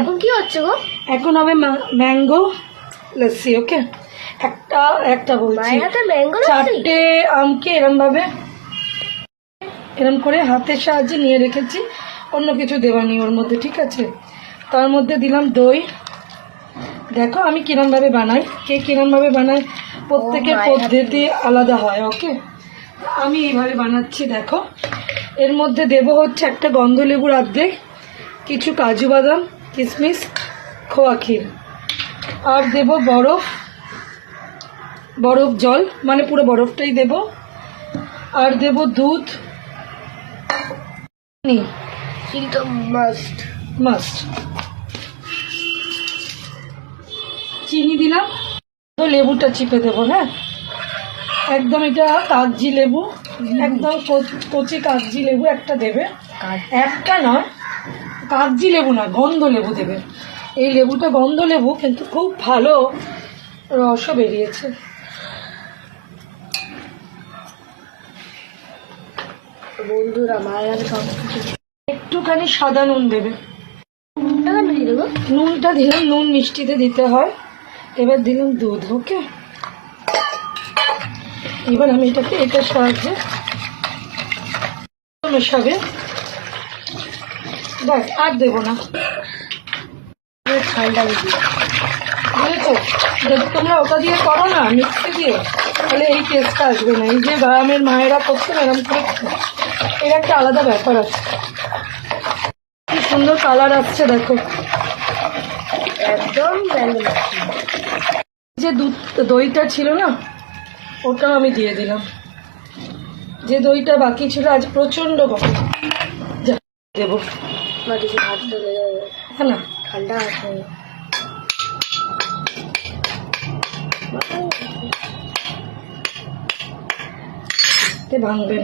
এখন কি হচ্ছে গো? এখন হবে ম্যাঙ্গো লস্যি। ওকে, একটা একটা বলছি, চারটে আমকে এরম করে হাতের সাহায্যে নিয়ে রেখেছি, অন্য কিছু দেওয়া নেই ওর মধ্যে, ঠিক আছে? তার মধ্যে দিলাম দই। দেখো আমি কিরমভাবে বানাই, কে কিরমভাবে বানাই প্রত্যেকের পদ্ধতি আলাদা হয়। ওকে, আমি এইভাবে বানাচ্ছি। দেখো এর মধ্যে দেব হচ্ছে একটা গন্ধলেবুর অর্ধেক, কিছু কাজু বাদাম, কিশমিশ, খোয়া ক্ষীর, আর দেব বরফ জল, মানে পুরো বরফটাই দেব, আর দেব দুধ, মাস্ট চিনি দিলাম, তো লেবুটা চিপে দেবো। হ্যাঁ, একদম এটা কাগজি লেবু, একদম কচি কাগজি লেবু একটা দেবে, একটা নয়, কাগজি লেবু না, গন্ধ লেবু দেবে। এই লেবুটা গন্ধ লেবু, কিন্তু খুব ভালো রসও বেরিয়েছে। বন্ধুরা মায়ের সব একটুখানি সাদা নুন দেবে, নুনটা দিলাম, নুন মিষ্টিতে দিতে হয়। এবার দিলাম দুধ। ওকে, এবার আমি এটাকে এটার সাহায্যে মেশাবে, ব্যাস, আর দেবো না। ঠান্ডা বুঝেছো? যদি তোমরা ওটা দিয়ে করো না, মিক্সি দিয়ে, তাহলে এই টেস্টটা আসবে না। এই যে গ্রামের মায়েরা করতো এরকম করে, এর একটা আলাদা ব্যাপার আছে। কি সুন্দর কালার আসছে দেখো, একদম। যে দইটা ছিল না, ওটাও আমি দিয়ে দিলাম। যে দইটা বাকি ছিল, আজ প্রচন্ড গরম, দেবো। হ্যাঁ না, ঠান্ডা আছে, ভাঙবে।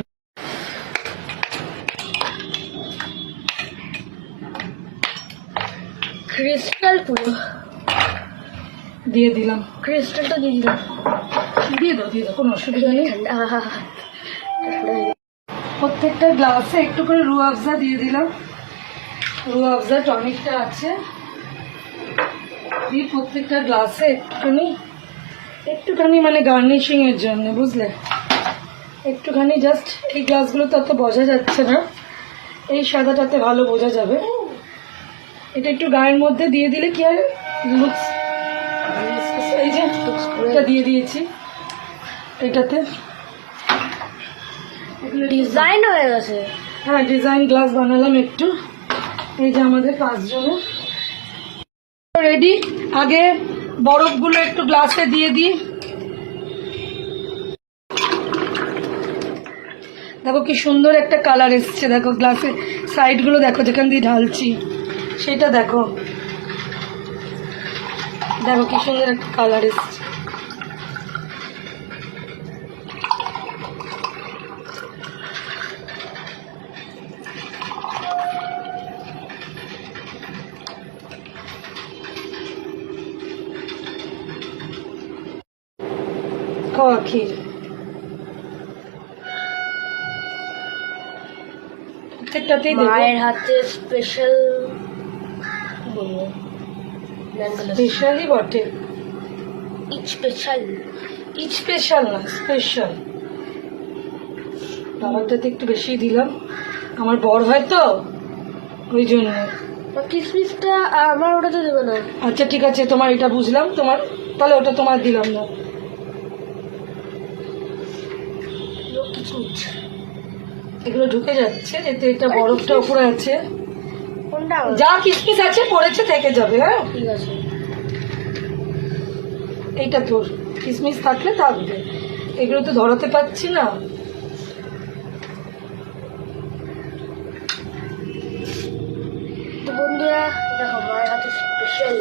ক্রিস্টাল পুরো দিয়ে দিলাম, ক্রিস্টালটা দিয়ে দিলাম। দিয়ে দাও, কোনো অসুবিধা নেই। প্রত্যেকটা গ্লাসে একটু করে রু আফজা দিয়ে দিলাম। রু আফজা টনিকটা আছে, দিয়ে প্রত্যেকটা গ্লাসে একটুখানি মানে গার্নিশিং এর জন্য, বুঝলে? একটুখানি জাস্ট, এই গ্লাসগুলো তো অত বোঝা যাচ্ছে না, এই সাদাটাতে ভালো বোঝা যাবে। এটা একটু গায়ের মধ্যে দিয়ে দিলে কি হয়, লুকস। এই যে এটা দিয়ে দিয়েছি, এটাতে ডিজাইন হয়ে গেছে। হ্যাঁ, ডিজাইন গ্লাস বানালাম একটু। এই যে আমাদের 5 জনের রেডি। আগে বরফগুলো একটু গ্লাসে দিয়ে দিই। দেখো কি সুন্দর একটা কালার এসছে, দেখো গ্লাসের সাইডগুলো দেখো, যেখান দিয়ে ঢালছি সেটা দেখো, দেখো কি সুন্দর একটা কালার এসছে। খোয়া ক্ষীর প্রত্যেকটাতেই দেবো। মায়ের হাতে স্পেশাল বলবো, স্পেশালই বটে, স্পেশাল না স্পেশাল। বাবারটাতে একটু বেশি দিলাম, আমার বড় হয় তো ওই জন্য। কিসমিসটা আমার ওটাতে দেবে না। আচ্ছা ঠিক আছে, তোমার এটা বুঝলাম, তোমার তাহলে ওটা তোমার দিলাম না। এগুলো ঢুকে যাচ্ছে, এতে এটা বরফটা উপরে আছে, যা কিসমিস আছে পড়েছে থেকে যাবে। হ্যাঁ ঠিক আছে, এইটা তোর কিসমিস থাকলে থাকবে, এগুলো তো ধরাতে পারছি না। তো বন্ধুরা দেখো মায়ের হাতে স্পেশাল।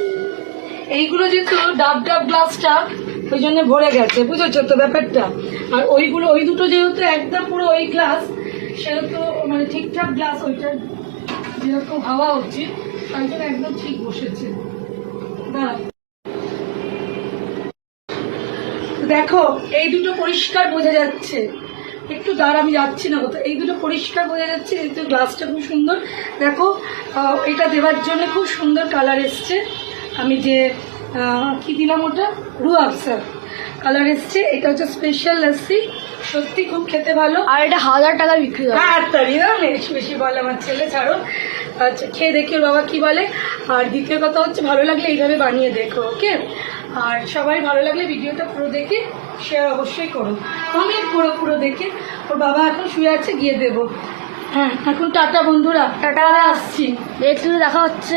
এইগুলো যেহেতু ডাব গ্লাসটা ওই জন্য ভরে গেছে, বুঝেছো তো ব্যাপারটা। আর ওইগুলো, ওই দুটো যেহেতু একদম পুরো ওই গ্লাস, সেহেতু মানে ঠিকঠাক গ্লাস, ওইটা যেরকম হাওয়া উচিত তাই জন্য একদম ঠিক বসেছে। দেখো এই দুটো পরিষ্কার বোঝা যাচ্ছে, একটু দাঁড়, আমি যাচ্ছি না কোথাও। এই দুটো পরিষ্কার বোঝা যাচ্ছে, এই তো গ্লাসটা খুব সুন্দর। দেখো এটা দেওয়ার জন্য খুব সুন্দর কালার এসছে। আমি যে কি দিলাম ওটা, রুহ আফজা কালার এসছে। এটা হচ্ছে স্পেশাল লস্যি, সত্যি খুব খেতে ভালো। আর এটা 1000 টাকা বিক্রি হয়। হ্যাঁ তাই না, বেশি বেশি বলে আমার ছেলে, ছাড়ো। আচ্ছা খেয়ে দেখি ওর বাবা কি বলে। আর দ্বিতীয় কথা হচ্ছে ভালো লাগলে এইভাবে বানিয়ে দেখো, ওকে। আর সবাই ভালো লাগলে ভিডিওটা পুরো দেখে শেয়ার অবশ্যই করো, কমেন্ট করো পুরো দেখে। ওর বাবা এখন শুয়ে আছে, গিয়ে দেবো। হ্যাঁ এখন টাটা বন্ধুরা, টাটা। আসছি। নেক্সট দেখা হচ্ছে।